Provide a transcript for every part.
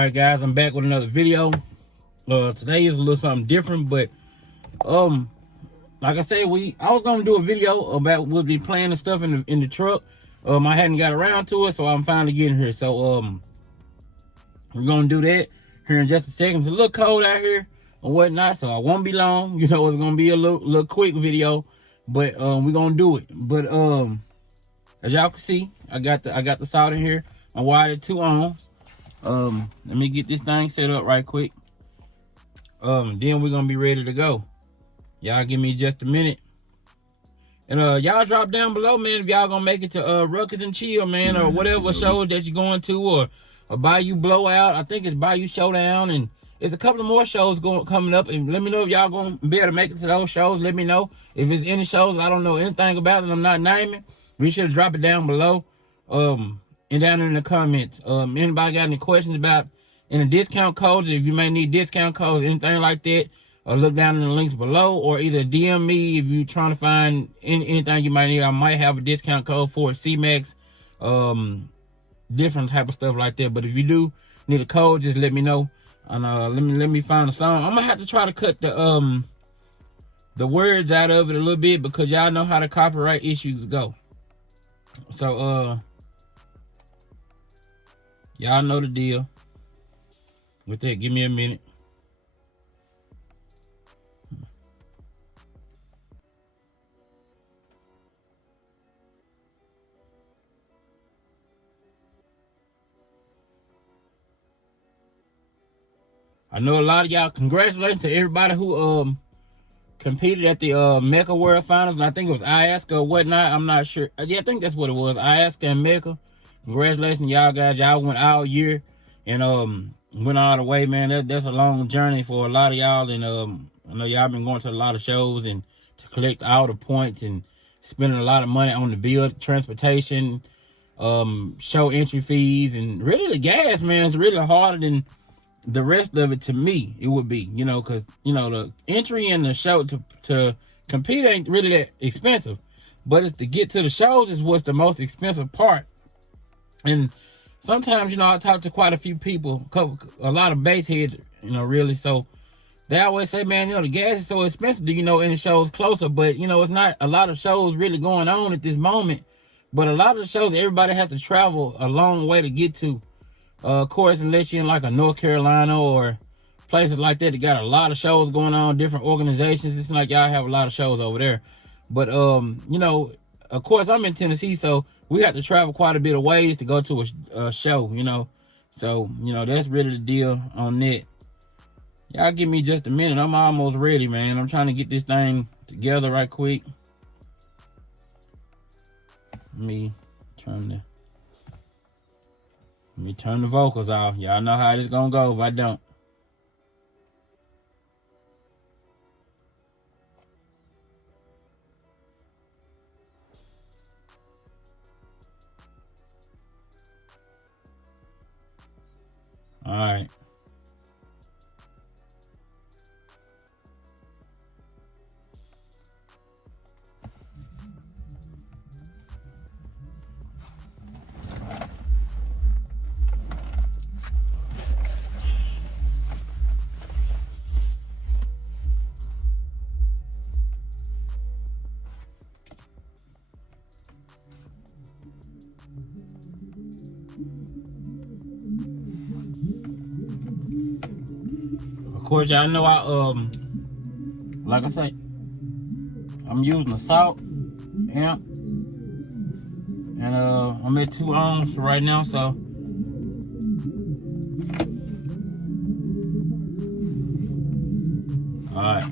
Alright guys, I'm back with another video. Today is a little something different, but like I said, I was gonna do a video about we'll be playing the stuff in the truck. I hadn't got around to it, so I'm finally getting here. So we're gonna do that here in just a second. It's a little cold out here or whatnot, so I won't be long. You know, it's gonna be a little quick video, but we're gonna do it. But as y'all can see, I got the solder in here. I wired it 2 ohms. Let me get this thing set up right quick. Then we're gonna be ready to go. Y'all give me just a minute. And y'all drop down below, man, if y'all gonna make it to Ruckus and Chill, man, or whatever shows that you're going to, or Bayou Blowout. I think it's Bayou Showdown, and there's a couple of more shows coming up. And let me know if y'all gonna be able to make it to those shows. Let me know if there's any shows I don't know anything about and I'm not naming. Be sure to drop it down below. And down in the comments. Anybody got any questions about any discount codes? If you may need discount codes, anything like that, look down in the links below, or either DM me if you're trying to find anything you might need. I might have a discount code for CMAX, different type of stuff like that. But if you do need a code, just let me know. And let me find a song. I'm gonna have to try to cut the words out of it a little bit, because y'all know how the copyright issues go. So y'all know the deal. With that, give me a minute. I know a lot of y'all. Congratulations to everybody who competed at the Mecca World Finals. And I think it was Ayaska or whatnot. I'm not sure. Yeah, I think that's what it was. Ayaska and Mecca. Congratulations, y'all guys. Y'all went all year and went all the way, man. That's a long journey for a lot of y'all. And I know y'all been going to a lot of shows and to collect all the points and spending a lot of money on the bill, transportation, show entry fees, and really the gas, man, is really harder than the rest of it. To me, it would be, you know, because, you know, the entry and the show to compete ain't really that expensive, but it's to get to the shows is what's the most expensive part. And sometimes, you know, I talk to quite a few people, a lot of bass heads, you know, really. So they always say, man, you know, the gas is so expensive. Do you know any shows closer? But, you know, it's not a lot of shows really going on at this moment. But a lot of the shows, everybody has to travel a long way to get to. Of course, unless you're in like a North Carolina or places like that, that got a lot of shows going on, different organizations. It's like y'all have a lot of shows over there. But, you know, of course, I'm in Tennessee, so we have to travel quite a bit of ways to go to a show, you know. So, you know, that's really the deal on that. Y'all give me just a minute. I'm almost ready, man. I'm trying to get this thing together right quick. Let me turn the vocals off. Y'all know how this gonna go if I don't. All right. Of course, y'all know like I say, I'm using a salt amp, and I'm at 2 ohms right now, so all right.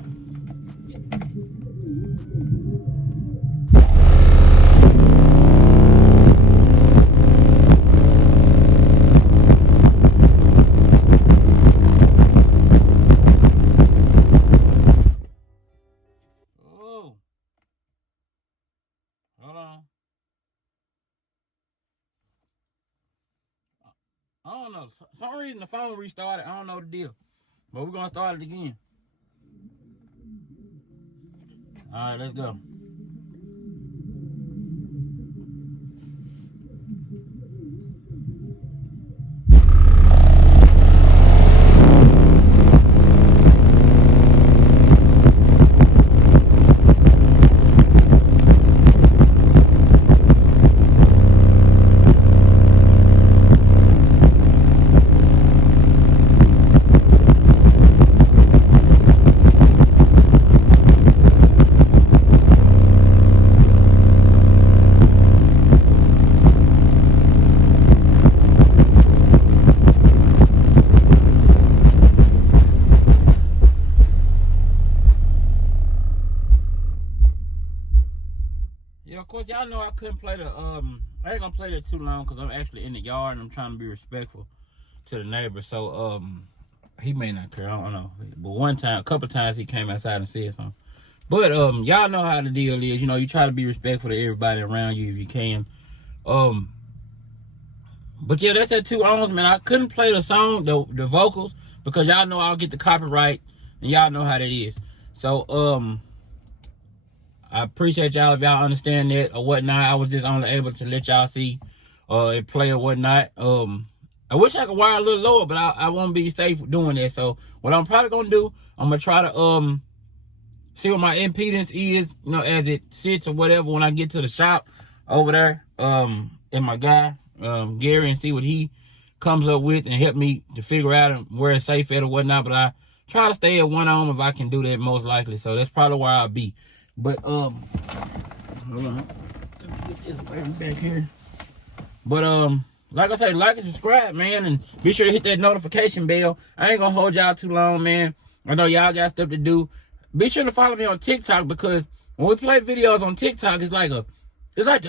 Hold on. I don't know. For some reason the phone restarted. I don't know the deal. But we're gonna start it again. Alright, let's go. course, y'all know I couldn't play the, I ain't gonna play that too long because I'm actually in the yard and I'm trying to be respectful to the neighbor. So, he may not care, I don't know. But one time, a couple times he came outside and said something. But, y'all know how the deal is. You know, you try to be respectful to everybody around you if you can. But yeah, that's at 2 ohms, man. I couldn't play the song, the vocals, because y'all know I'll get the copyright, and y'all know how that is. So, I appreciate y'all if y'all understand that or whatnot. I was just only able to let y'all see it play or whatnot. I wish I could wire a little lower, but I won't be safe doing that. So what I'm probably gonna do, I'm gonna try to see what my impedance is, you know, as it sits or whatever when I get to the shop over there, and my guy Gary, and see what he comes up with and help me to figure out where it's safe at or whatnot. But I try to stay at 1 ohm if I can do that, most likely. So that's probably where I'll be. But hold on, get this back here. But like I say, like and subscribe, man, and be sure to hit that notification bell. I ain't gonna hold y'all too long, man. I know y'all got stuff to do. Be sure to follow me on TikTok, because when we play videos on TikTok, it's like the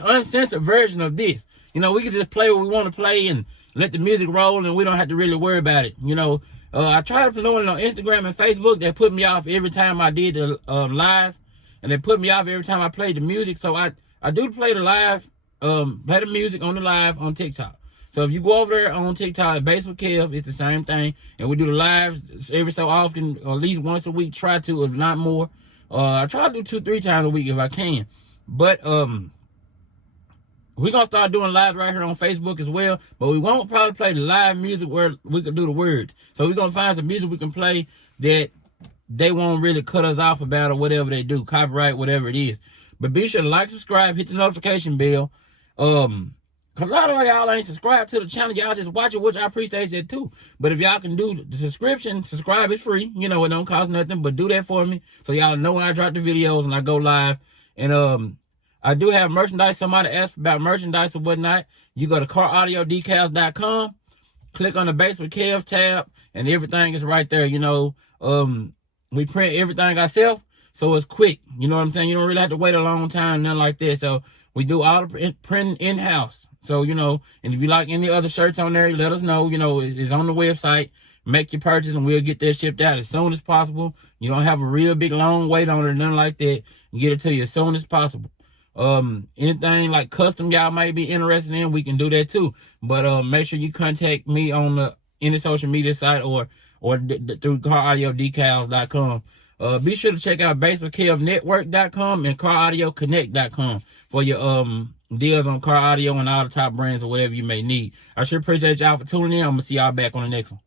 uncensored version of this. You know, we can just play what we want to play and let the music roll, and we don't have to really worry about it. You know, I tried to promote it on Instagram and Facebook. They put me off every time I did the live, and they put me off every time I played the music. So I do play the live, play the music on the live on TikTok. So if you go over there on TikTok, BASSWITHKEV, it's the same thing. And we do the lives every so often, or at least once a week, try to, if not more. I try to do 2-3 times a week if I can. But we're going to start doing lives right here on Facebook as well. But we won't probably play the live music where we can do the words. So we're going to find some music we can play that they won't really cut us off about or whatever they do. Copyright, whatever it is. But be sure to like, subscribe, hit the notification bell. Because a lot of y'all ain't subscribed to the channel. Y'all just watch it, which I appreciate that too. But if y'all can do the subscription, subscribe is free. You know, it don't cost nothing, but do that for me so y'all know when I drop the videos and I go live. And I do have merchandise. Somebody asked about merchandise or whatnot. You go to CarAudioDecals.com, click on the BASSWITHKEV tab, and everything is right there. You know, we print everything ourselves, so it's quick. You know what I'm saying? You don't really have to wait a long time, nothing like that. So we do all the printing in-house. So, you know, and if you like any other shirts on there, let us know. You know, it's on the website. Make your purchase and we'll get that shipped out as soon as possible. You don't have a real big long wait on it or nothing like that. Get it to you as soon as possible. Anything like custom y'all might be interested in, we can do that too. But make sure you contact me on any social media site or through CarAudioDecals.com. Be sure to check out BASSWITHKEVNetwork.com and CarAudioConnect.com for your deals on car audio and all the top brands or whatever you may need. I sure appreciate y'all for tuning in. I'm gonna see y'all back on the next one.